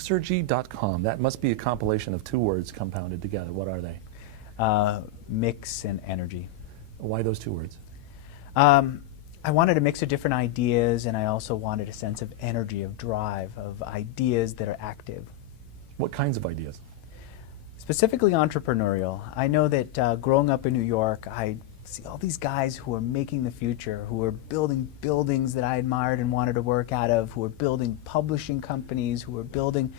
Mixergy.com. That must be a compilation of two words compounded together. What are they? Mix and energy. Why those two words? I wanted a mix of different ideas, and I also wanted a sense of energy, of drive, of ideas that are active. What kinds of ideas? Specifically entrepreneurial. I know that growing up in New York, I see all these guys who are making the future, who are building buildings that I admired and wanted to work out of, who are building publishing companies, who are building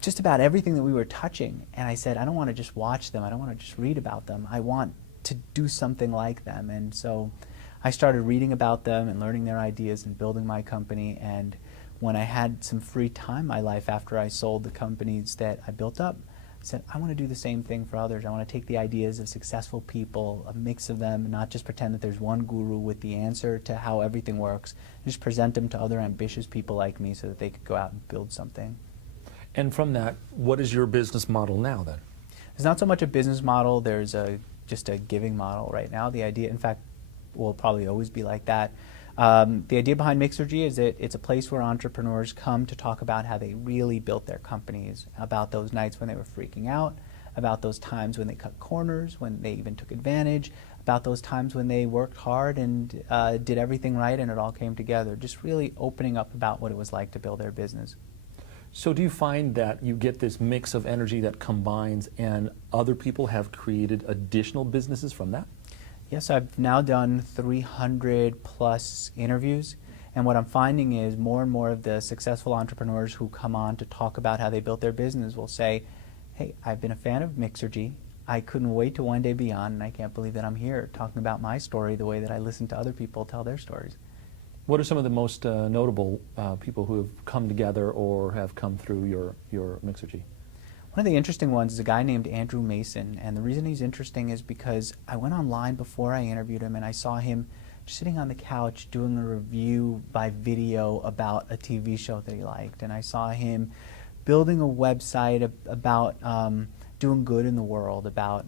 just about everything that we were touching. And I said, I don't want to just watch them. I don't want to just read about them. I want to do something like them. And so I started reading about them and learning their ideas and building my company. And when I had some free time in my life after I sold the companies that I built up, I said, I want to do the same thing for others. I want to take the ideas of successful people, a mix of them, and not just pretend that there's one guru with the answer to how everything works, just present them to other ambitious people like me so that they could go out and build something. And from that, what is your business model now then? There's not so much a business model, there's just a giving model right now. The idea, in fact, will probably always be like that. The idea behind Mixergy is that it's a place where entrepreneurs come to talk about how they really built their companies, about those nights when they were freaking out, about those times when they cut corners, when they even took advantage, about those times when they worked hard and did everything right and it all came together. Just really opening up about what it was like to build their business. So do you find that you get this mix of energy that combines and other people have created additional businesses from that? Yes, I've now done 300 plus interviews, and what I'm finding is more and more of the successful entrepreneurs who come on to talk about how they built their business will say, hey, I've been a fan of Mixergy. I couldn't wait to one day be on, and I can't believe that I'm here talking about my story the way that I listen to other people tell their stories. What are some of the most notable people who have come together or have come through your Mixergy? One of the interesting ones is a guy named Andrew Mason, and the reason he's interesting is because I went online before I interviewed him and I saw him sitting on the couch doing a review by video about a TV show that he liked, and I saw him building a website about doing good in the world, about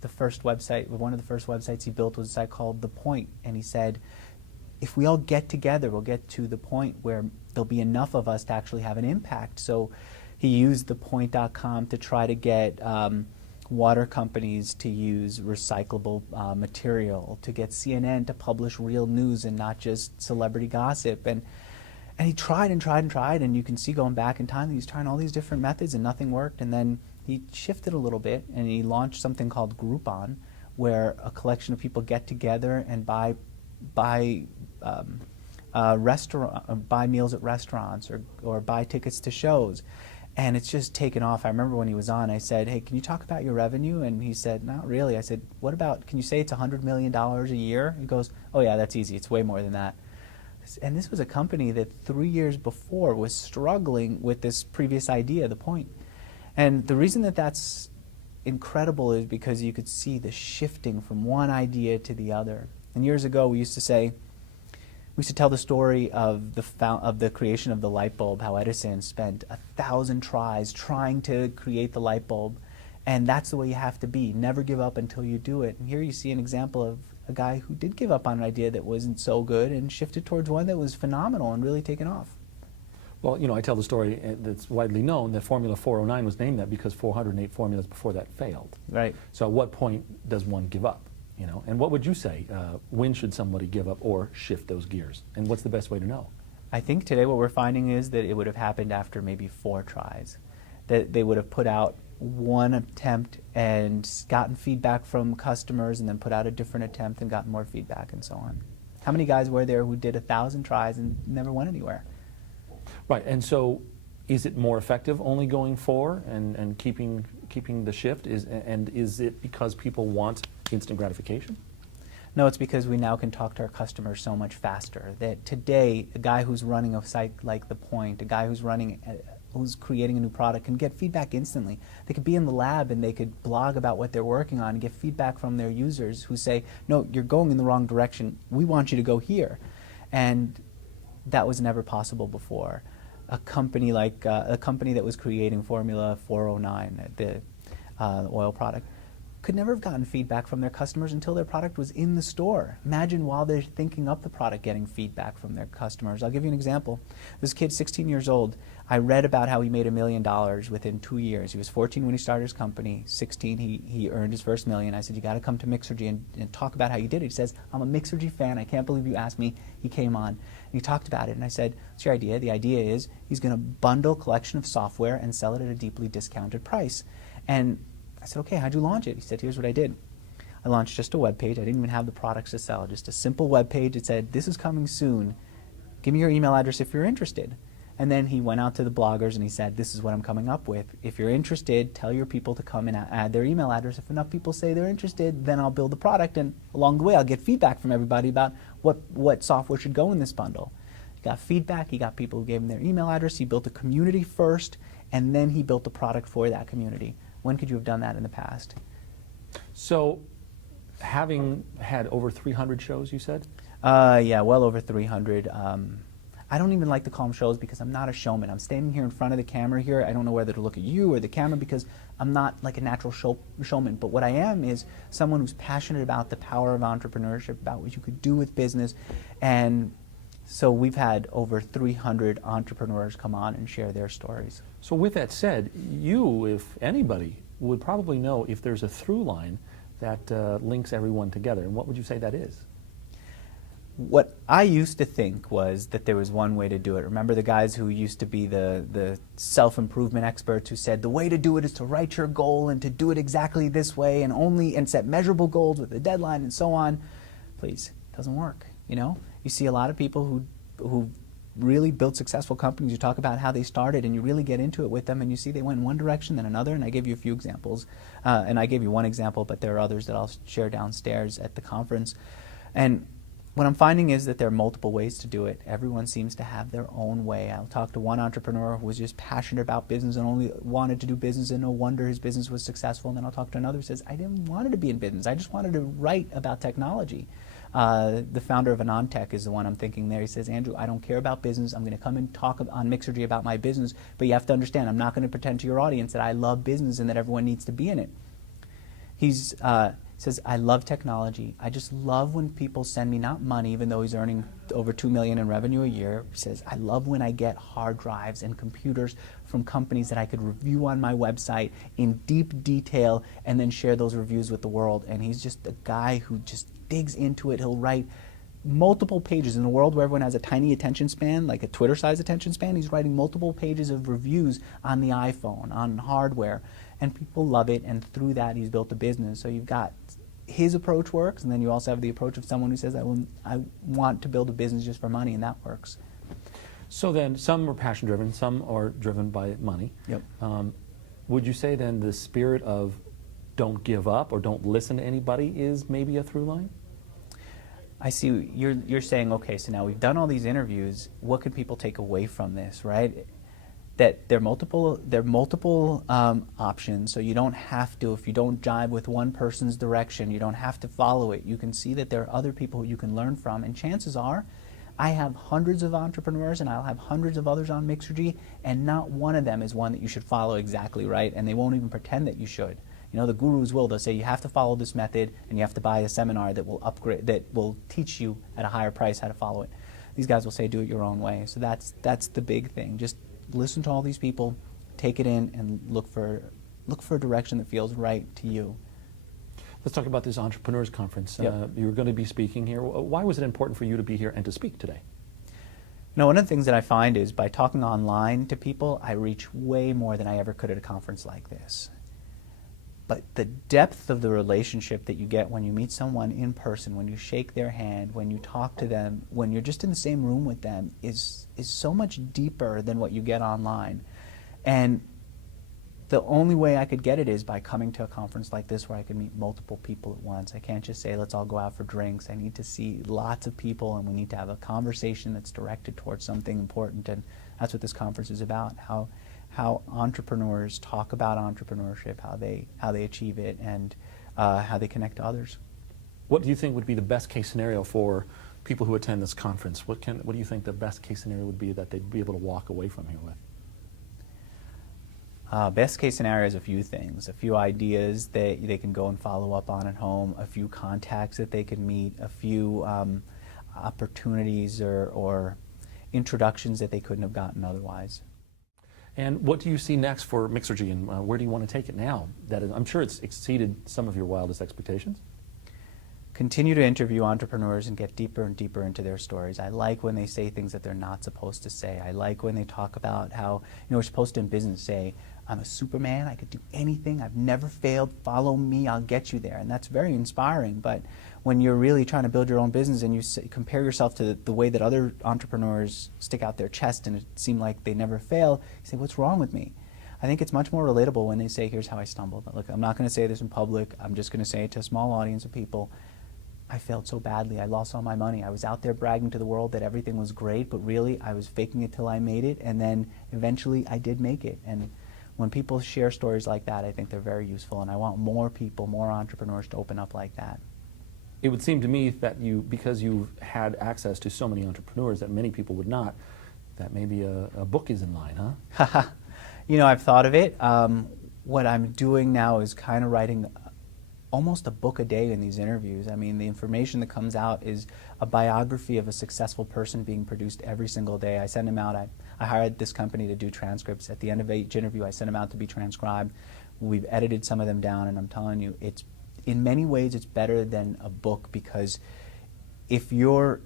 the first website, one of the first websites he built was a site called The Point, and he said, if we all get together, we'll get to the point where there'll be enough of us to actually have an impact. So he used thepoint.com to try to get water companies to use recyclable material, to get CNN to publish real news and not just celebrity gossip. And he tried and tried and tried, and you can see going back in time, he was trying all these different methods and nothing worked. And then he shifted a little bit and he launched something called Groupon, where a collection of people get together and buy meals at restaurants or buy tickets to shows. And it's just taken off. I remember when he was on, I said, hey, can you talk about your revenue? And he said, not really. I said, what about, can you say it's $100 million a year? He goes, oh yeah, that's easy. It's way more than that. And this was a company that 3 years before was struggling with this previous idea, The Point. And the reason that that's incredible is because you could see the shifting from one idea to the other. And years ago, we used to tell the story of the creation of the light bulb, how Edison spent 1,000 tries trying to create the light bulb, and that's the way you have to be. Never give up until you do it. And here you see an example of a guy who did give up on an idea that wasn't so good and shifted towards one that was phenomenal and really taken off. Well, you know, I tell the story that's widely known that Formula 409 was named that because 408 formulas before that failed. Right. So at what point does one give up? You know, and what would you say? When should somebody give up or shift those gears? And what's the best way to know? I think today what we're finding is that it would have happened after maybe 4 tries. That they would have put out one attempt and gotten feedback from customers and then put out a different attempt and gotten more feedback and so on. How many guys were there who did 1,000 tries and never went anywhere? Right, and so is it more effective only going 4 and keeping the shift? Is it because people want instant gratification? No, it's because we now can talk to our customers so much faster. That today, a guy who's running a site like The Point, a guy who's creating a new product can get feedback instantly. They could be in the lab and they could blog about what they're working on and get feedback from their users who say, no, you're going in the wrong direction. We want you to go here. And that was never possible before. A company that was creating Formula 409, the oil product, could never have gotten feedback from their customers until their product was in the store. Imagine while they're thinking up the product, getting feedback from their customers. I'll give you an example. This kid, 16 years old, I read about how he made $1 million within 2 years. He was 14 when he started his company. 16, he earned his first million. I said, you got to come to Mixergy and talk about how you did it. He says, I'm a Mixergy fan. I can't believe you asked me. He came on and he talked about it. And I said, what's your idea? The idea is he's going to bundle a collection of software and sell it at a deeply discounted price. And I said, okay, how'd you launch it? He said, here's what I did. I launched just a web page. I didn't even have the products to sell, just a simple web page. It said, this is coming soon. Give me your email address if you're interested. And then he went out to the bloggers and he said, this is what I'm coming up with. If you're interested, tell your people to come and add their email address. If enough people say they're interested, then I'll build the product. And along the way, I'll get feedback from everybody about what software should go in this bundle. He got feedback. He got people who gave him their email address. He built a community first, and then he built the product for that community. When could you have done that in the past? So, having had over 300 shows, you said? Yeah, well over 300. I don't even like to call them shows because I'm not a showman. I'm standing here in front of the camera here. I don't know whether to look at you or the camera because I'm not like a natural showman. But what I am is someone who's passionate about the power of entrepreneurship, about what you could do with business. And so we've had over 300 entrepreneurs come on and share their stories. So with that said, you, if anybody, would probably know if there's a through line that links everyone together. And what would you say that is? What I used to think was that there was one way to do it. Remember the guys who used to be the self-improvement experts who said the way to do it is to write your goal and to do it exactly this way and set measurable goals with a deadline and so on. Please, it doesn't work. You know, you see a lot of people who really built successful companies. You talk about how they started and you really get into it with them and you see they went in one direction then another, and I gave you a few examples. And I gave you one example, but there are others that I'll share downstairs at the conference. And what I'm finding is that there are multiple ways to do it. Everyone seems to have their own way. I'll talk to one entrepreneur who was just passionate about business and only wanted to do business, and no wonder his business was successful. And then I'll talk to another who says, I didn't want to be in business. I just wanted to write about technology. The founder of AnonTech is the one I'm thinking there. He says, Andrew, I don't care about business. I'm going to come and talk on Mixergy about my business, but you have to understand, I'm not going to pretend to your audience that I love business and that everyone needs to be in it. He's says, I love technology. I just love when people send me not money, even though he's earning over $2 million in revenue a year. He says, I love when I get hard drives and computers from companies that I could review on my website in deep detail and then share those reviews with the world. And he's just a guy who just digs into it. He'll write multiple pages in a world where everyone has a tiny attention span, like a Twitter-sized attention span. He's writing multiple pages of reviews on the iPhone, on hardware, and people love it, and through that he's built a business. So you've got his approach works, and then you also have the approach of someone who says, I want to build a business just for money, and that works. So then some are passion-driven, some are driven by money. Yep. Would you say then the spirit of don't give up or don't listen to anybody is maybe a through line? I see you're saying, okay, so now we've done all these interviews. What could people take away from this, right? That there are multiple options, so you don't have to, if you don't jive with one person's direction, you don't have to follow it. You can see that there are other people who you can learn from, and chances are, I have hundreds of entrepreneurs and I'll have hundreds of others on Mixergy, and not one of them is one that you should follow exactly right, and they won't even pretend that you should. You know, the gurus will. They'll say you have to follow this method and you have to buy a seminar that will upgrade, that will teach you at a higher price how to follow it. These guys will say do it your own way. So that's the big thing. Just listen to all these people, take it in, and look for a direction that feels right to you. Let's talk about this Entrepreneurs Conference. Yep. You're going to be speaking here. Why was it important for you to be here and to speak today? You know, one of the things that I find is by talking online to people, I reach way more than I ever could at a conference like this. But the depth of the relationship that you get when you meet someone in person, when you shake their hand, when you talk to them, when you're just in the same room with them is so much deeper than what you get online. And the only way I could get it is by coming to a conference like this where I could meet multiple people at once. I can't just say, let's all go out for drinks. I need to see lots of people, and we need to have a conversation that's directed towards something important. And that's what this conference is about, how entrepreneurs talk about entrepreneurship, how they achieve it, and how they connect to others. What do you think would be the best case scenario for people who attend this conference? What do you think the best case scenario would be that they'd be able to walk away from here with? Best case scenario is a few things, a few ideas that they can go and follow up on at home, a few contacts that they can meet, a few opportunities or introductions that they couldn't have gotten otherwise. And what do you see next for Mixergy, and where do you want to take it now? I'm sure it's exceeded some of your wildest expectations. Continue to interview entrepreneurs and get deeper and deeper into their stories. I like when they say things that they're not supposed to say. I like when they talk about how, we're supposed to in business say, I'm a Superman, I could do anything, I've never failed, follow me, I'll get you there. And that's very inspiring, but when you're really trying to build your own business and you compare yourself to the way that other entrepreneurs stick out their chest and it seemed like they never fail, you say, what's wrong with me? I think it's much more relatable when they say, here's how I stumbled. Look, I'm not going to say this in public, I'm just going to say it to a small audience of people. I failed so badly, I lost all my money. I was out there bragging to the world that everything was great, but really I was faking it till I made it, and then eventually I did make it. And when people share stories like that, I think they're very useful, and I want more people, more entrepreneurs to open up like that. It would seem to me that because you've had access to so many entrepreneurs that many people would not, that maybe a book is in line, huh? I've thought of it. What I'm doing now is kind of writing almost a book a day in these interviews. I mean, the information that comes out is a biography of a successful person being produced every single day. I send them out. I hired this company to do transcripts. At the end of each interview, I send them out to be transcribed. We've edited some of them down, and I'm telling you, in many ways, it's better than a book, because if you're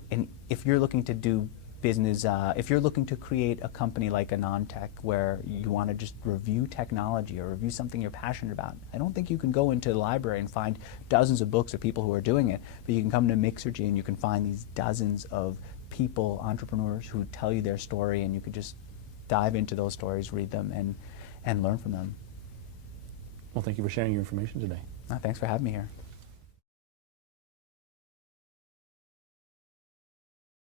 looking to do business, if you're looking to create a company like a non-tech where you want to just review technology or review something you're passionate about, I don't think you can go into the library and find dozens of books of people who are doing it, but you can come to Mixergy and you can find these dozens of people, entrepreneurs, who tell you their story, and you could just dive into those stories, read them, and learn from them. Well, thank you for sharing your information today. Thanks for having me here.